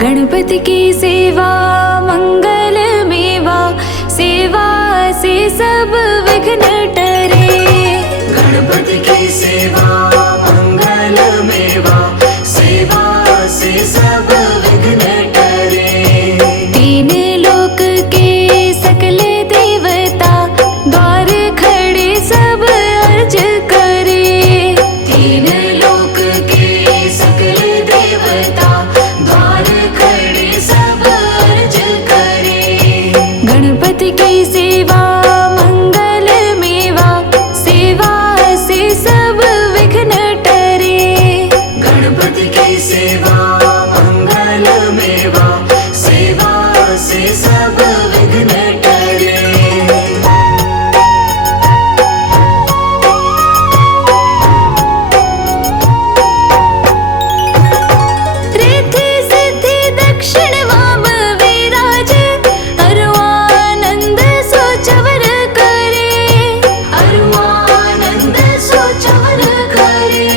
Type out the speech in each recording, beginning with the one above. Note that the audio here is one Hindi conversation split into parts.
गणपति की सेवा मंगल मेवा, सेवा से सब विघ्न टरे। गणपति की सेवा मंगल मेवा, सेवा से सब विघ्न टरे। तीन लोक के सकल देवता, द्वार खड़े सब अर्ज करे। तीन लोक के सकल देवता, द्वार खड़े सब अर्ज करे। गणपति की सेवा मंगल मेवा, सेवा से सब विघ्न टरे। गणपति की सेवा मंगल मेवा, सेवा से सब विघ्न टरे। रिद्धि सिद्धि दक्षिण वाम विराज, अरुआनंद सोचवर करे। अरुआनंद सोचवर करे।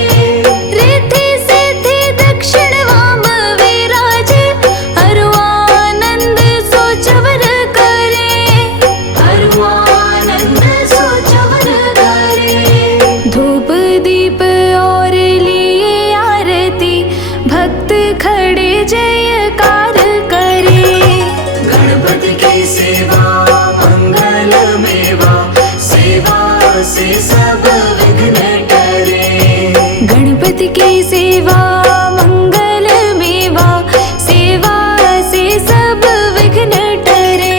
रिद्धि सिद्धि दक्षिण वाम विराज, अरुआनंद सोचवर करे। अरुआनंद सोचवर करे। धूप दीप और लिए आरती, भक्त खड़े जयकार करे। गणपति की सेवा मंगल मेवा, सेवा से सब विघ्न टरे। गणपति की सेवा मंगल मेवा, सेवा से सब विघ्न टरे।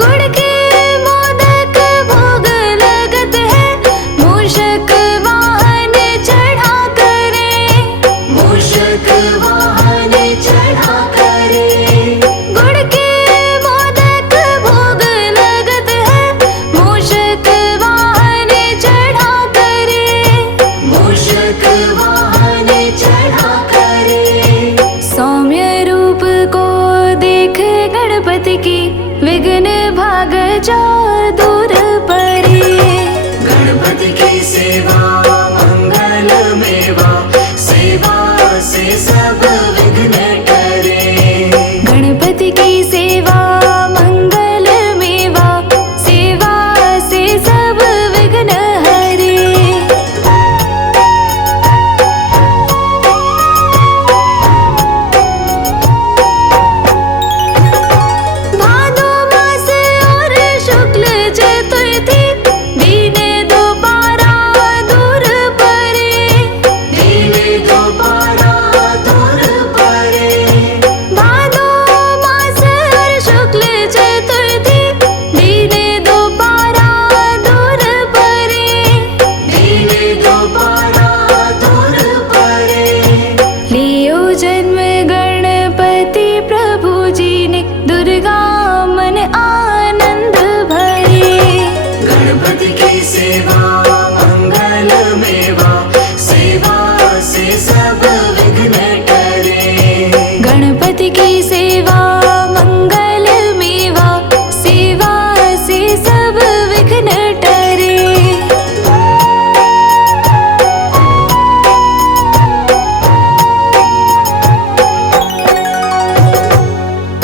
गुड़ के मोदक भोग लगत है, मूषक वाहन चढ़ा करे। मूषक वाहन चढ़ा करे। गुड़ के मोदक भोग लगत है, मूषक वाहन चढ़ा करे। मूषक वाहन चढ़ा करे। सौम्य रूप को देख गणपति की, विघ्न भाग जाओ दूर परे। गणपति की सेवा मंगल मेवा, सेवा से सब विघ्न टरे। गणपति की सेवा मंगल मेवा, सेवा से सब विघ्न हरे। भादो मास और शुक्ल चतुर्थी, दीन दोबारा दूर परे। दीन दोबारा दूर परे। भादो मास और शुक्ल चतुर्थी, दीन दोबारा दूर परे। दीन दोबारा दूर परे। लियो जन्म गणपति प्रभु जी ने, दुर्गा मन आनंद भरे। गणपति की सेवा मंगल मेवा, सेवा से सब विघ्न टरे। गणपति की सेवा मंगल मेवा, सेवा से सब विघ्न टरे।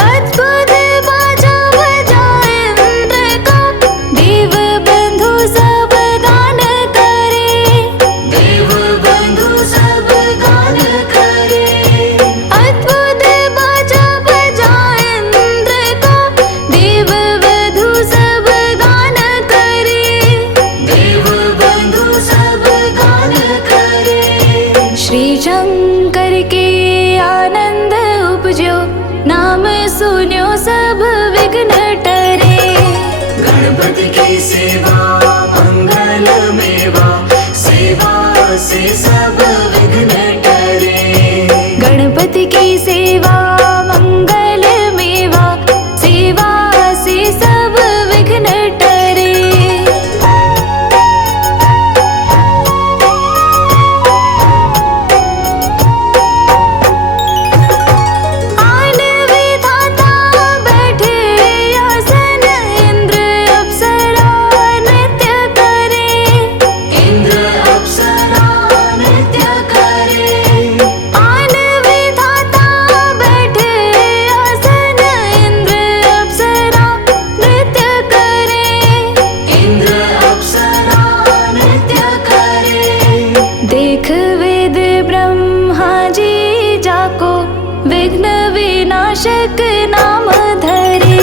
अद्भुत बाजा बजाए इंद्र का, देव बंधु सब गान करे। देव बंधु सब गान करे। अद्भुत बाजा बजाए इंद्र का, देव बंधु सब गान करे। देव बंधु सब गान करे। श्री शंकर के आनंद उपजो, नाम सुन्यो सब विघ्न टरे। गणपति की सेवा मंगल मेवा, सेवा से सब विघ्न टरे। गणपति की सेवा मंगल मेवा, सेवा से सब विघ्न टरे। आन विधाता बैठे आसन, इंद्र अप्सरा नृत्य विघ्न विनाशक नाम धरे।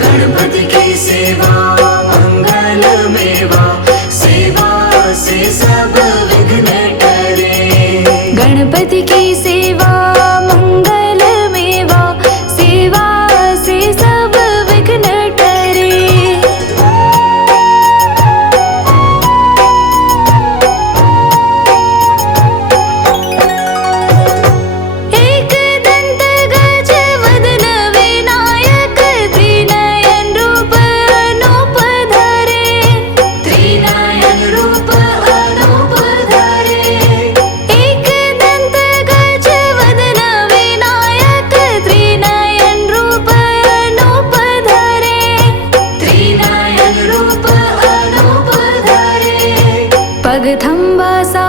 गणपति की सेवा मंगल मेवा, सेवा से सब विघ्न टरे। गणपति की सेवा मंगल मेवा, सेवा से सब विघ्न टरे। एक दंत गज वदन विनायक, त्रिनयन रूप अनूप धरे। त्रिनयन रूप अनूप धरे। एक दंत गज वदन विनायक, त्रिनयन रूप अनूप धरे। त्रिनयन रूप अनूप धरे। पगथंबा सा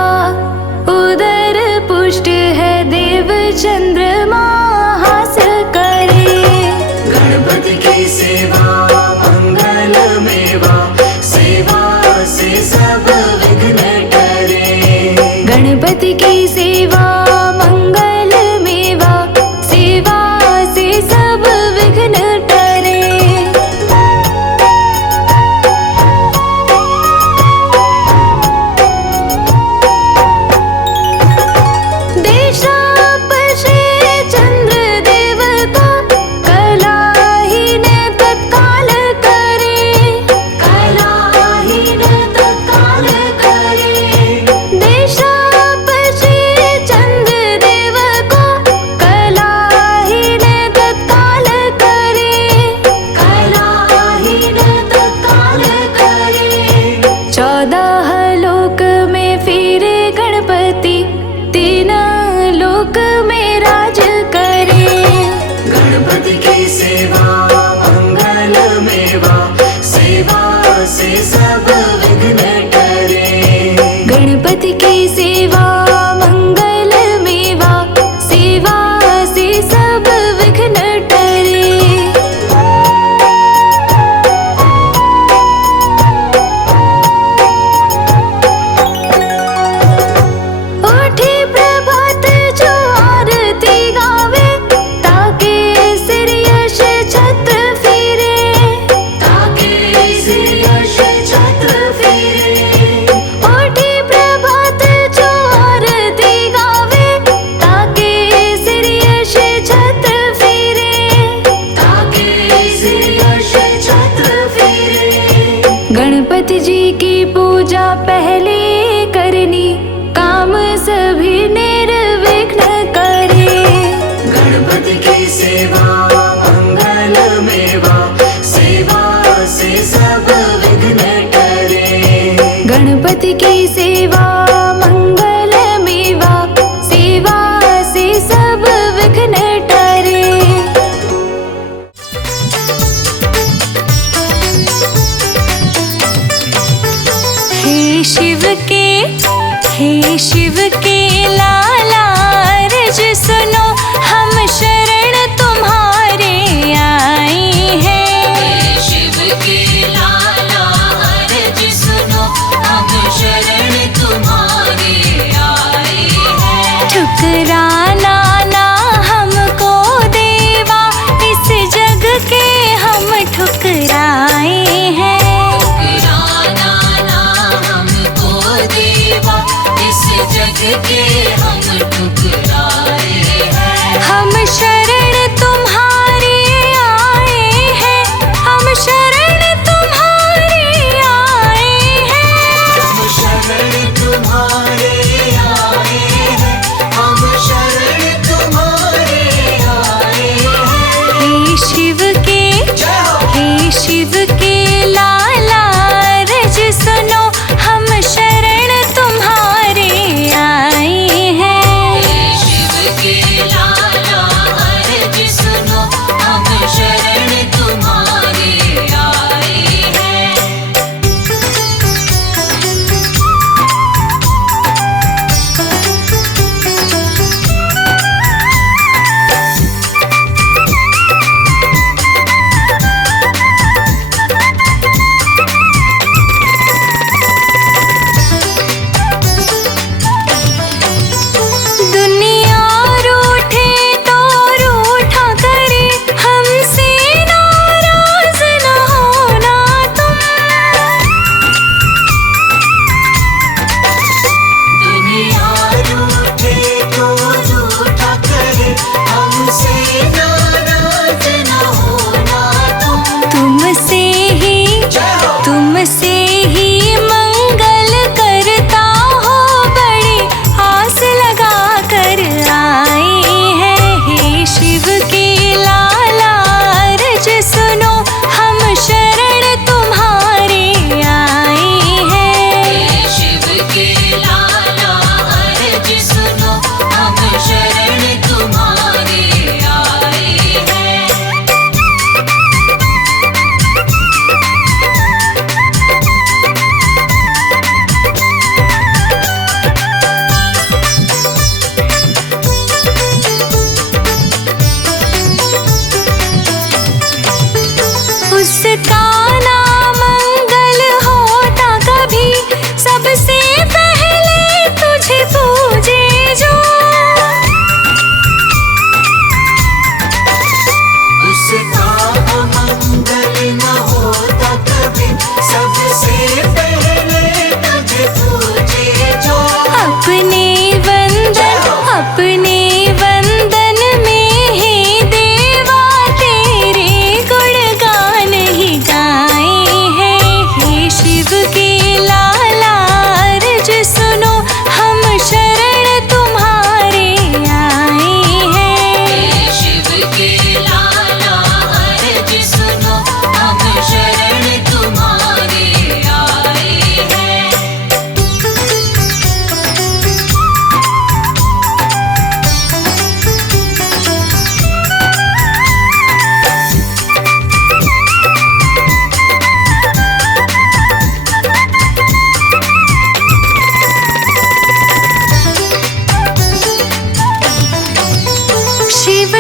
उदर पुष्ट है, देव चंद्रमा हास करे। गणपति की सेवा मंगल मेवा, सेवा से सब विघ्न टरे। गणपति की सेवा मंगल मेवा, सेवा से सब विघ्न टरे। देशापशे चंद्र देव को, कलाहीन तत्काल करे। कलाहीन तत्काल करे। देशापशे चंद्र देव को, कलाहीन तत्काल करे। कलाहीन तत्काल करे। 14 लोक में फिरे गणपति, 3 लोक में राज करे। गणपति की सेवा मंगल मेवा, सेवा से सब विघ्न टरे। गणपति की सेवा मंगल मेवा, सेवा से सब विघ्न टरे। उठी प्रभात जो आरती गावे, ताके सिर यश छत्र फिरे। ताके सिर यश छत्र फिरे। उठी प्रभात जो आरती गावे, ताके सिर यश छत्र फिरे। ताके सिर यश छत्र फिरे। गणपति जी की पूजा पहले करनी, काम सभी निर्विघ्न करे। गणपति की सेवा मंगल मेवा, सेवा से सब विघ्न टरे। गणपति की सेवा मंगल मेवा, सेवा से सब विघ्न टरे। हे शिव के लाला अर्ज सुनो, हम शरण तुम्हारे आए हैं। शिव के लाला अर्ज सुनो, हम शरण तुम्हारे आए हैं। ठुकराना ना हमको देवा, इस जग के हम ठुकराए हैं। ठुकराना ना हमको देवा, इस जग के हम ठुकराए हैं। हम शरण तुम्हारे आए हैं, हम शरण तुम्हारे आए हैं। हम शरण तुम्हारे आए हैं, हम शरण तुम्हारे आए हैं। हे शिव के लाला अर्ज सुनो, हम शरण तुम्हारे आए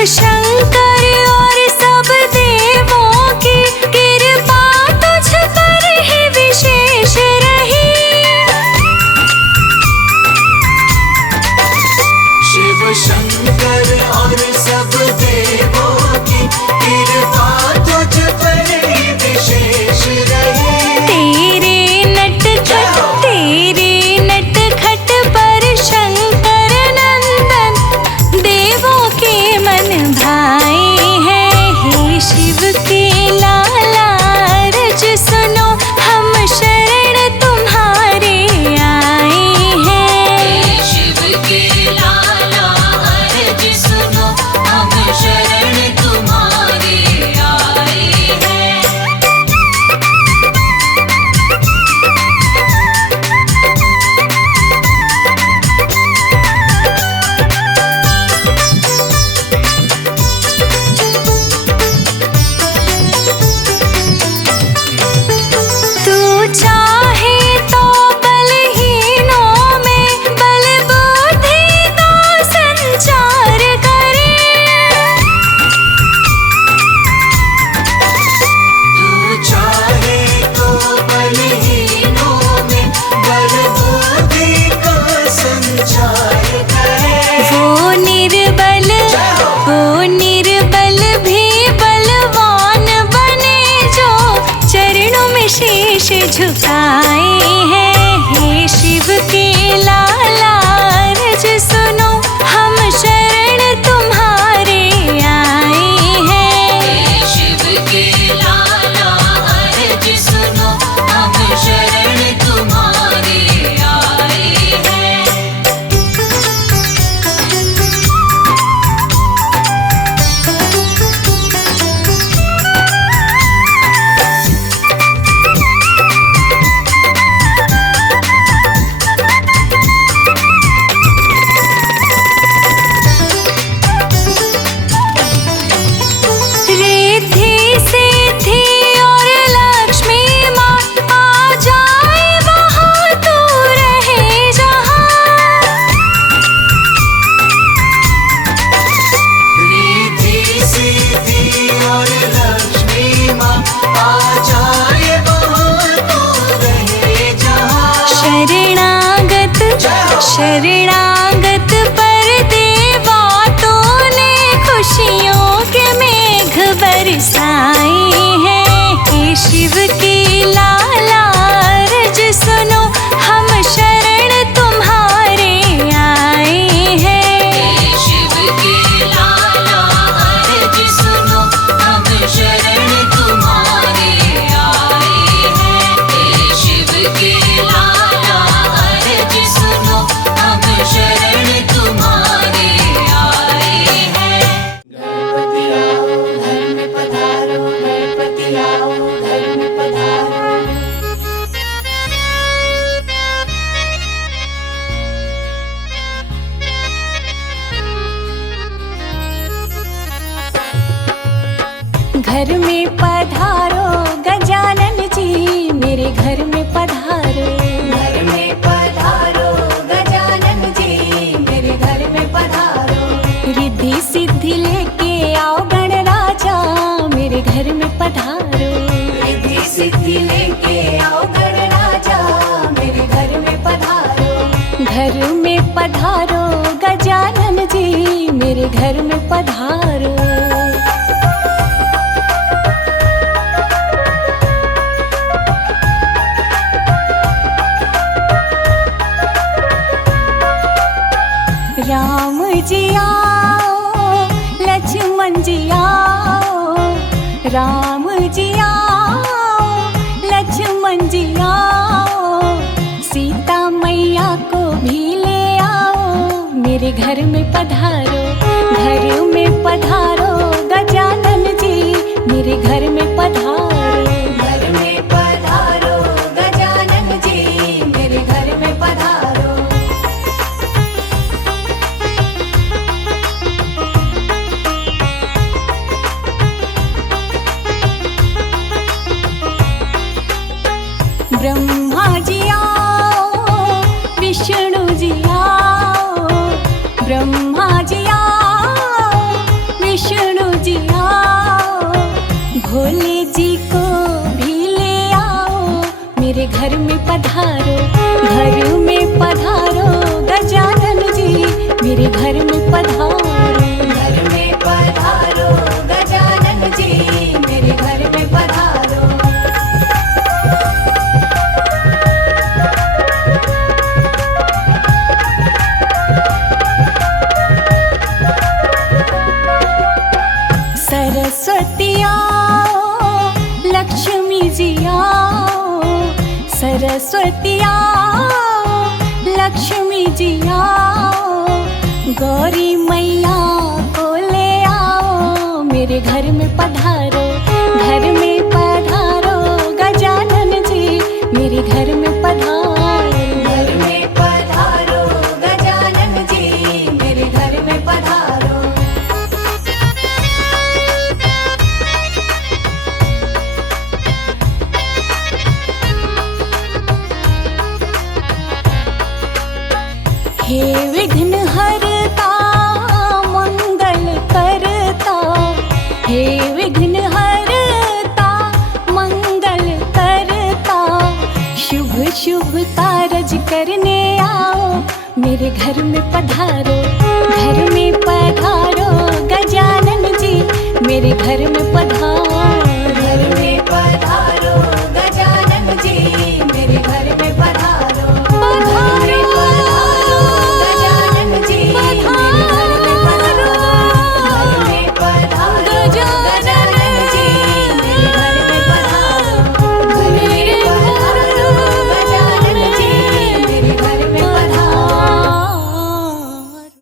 शंकर और सब देवों की कृपा तुझ पर ही विशेष रही। शिव शंकर और सब देवों की कृपा तुझ पर ही विशेष रही। तेरे नटखट पर शंकर नंदन देवों के मन भाए हैं। हे शिव के लाला रज सुनो, हम शरण तुम्हारे आए हैं। शिव के लाला अर्ज सुनो, हम शरण तुम्हारे आए हैं। तू चाहे तो बलहीनों में बल बुद्धि का संचार करे। तू चाहे तो बलहीनों में बल बुद्धि का संचार करे। वो निर्बल भी बलवान बने, जो चरणों में शीश झुकाए हैं। हे शिव के लाला रज सुनो, हम शरण तुम्हारे आए हैं। शिव के लाला अर्ज सुनो, हम शरण तुम्हारे आए हैं। रिद्धि सिद्धि और लक्ष्मी माँ आ जाए वहाँ, तू रहे जहाँ। रिद्धि सिद्धि और लक्ष्मी माँ आ जाए वहाँ, तू रहे जहाँ। शरणागत पर देवातों ने खुशियों के मेघ बरसाए हैं। हे शिव के लाला रज सुनो, हम शरण तुम्हारे आए हैं। शिव के लाला अर्ज सुनो, हम शरण तुम्हारे आए हैं। शिव के लाला अर्ज सुनो, हम शरण तुम्हारे आए हैं। गणपति आओ घर में पधारो, गणपति आओ घर में पधारो। घर में पधारो गजानन जी, मेरे घर में पधारो। घर में पधारो गजानन जी, मेरे घर में पधारो। रिद्धि सिद्धि लेके आओ गणराजा, मेरे घर में पधारो। रिद्धि सिद्धि लेके आओ गणराजा, मेरे घर में पधारो। घर में पधारो गजानन जी, मेरे घर में पधारो। राम जी आओ, लक्ष्मण जी आओ। राम जी आओ, लक्ष्मण जी आओ। सीता मैया को भी ले आओ, मेरे घर में पधारो। घर में पधारो गजानन जी, मेरे घर में पधारो। घर में पधारो गजानन जी, मेरे घर में पधारो। ब्रह्मा जी आओ, विष्णु जी आओ। ब्रह्मा जी आओ, विष्णु जी आओ, भोले जी को भी ले आओ, मेरे घर में पधारो, घर में पधारो गजानन जी, मेरे घर में पधारो। घर में पधारो गजानन जी, मेरे घर में पधारो। सरस्वती आओ, लक्ष्मी जी आओ, सरस्वती आओ, लक्ष्मी जी आओ, गौरी मैया को ले आओ, मेरे घर में पधारो, घर में पधारो गजानन जी, मेरे घर में पधारो। घर में पधारो गजानन जी, मेरे घर में पधारो। हे विघ्न हरता मंगल करता, हे विघ्न हरता मंगल करता, शुभ शुभ कारज करने आओ, मेरे घर में पधारो, घर में पधारो गजानन जी, मेरे घर में पधारो।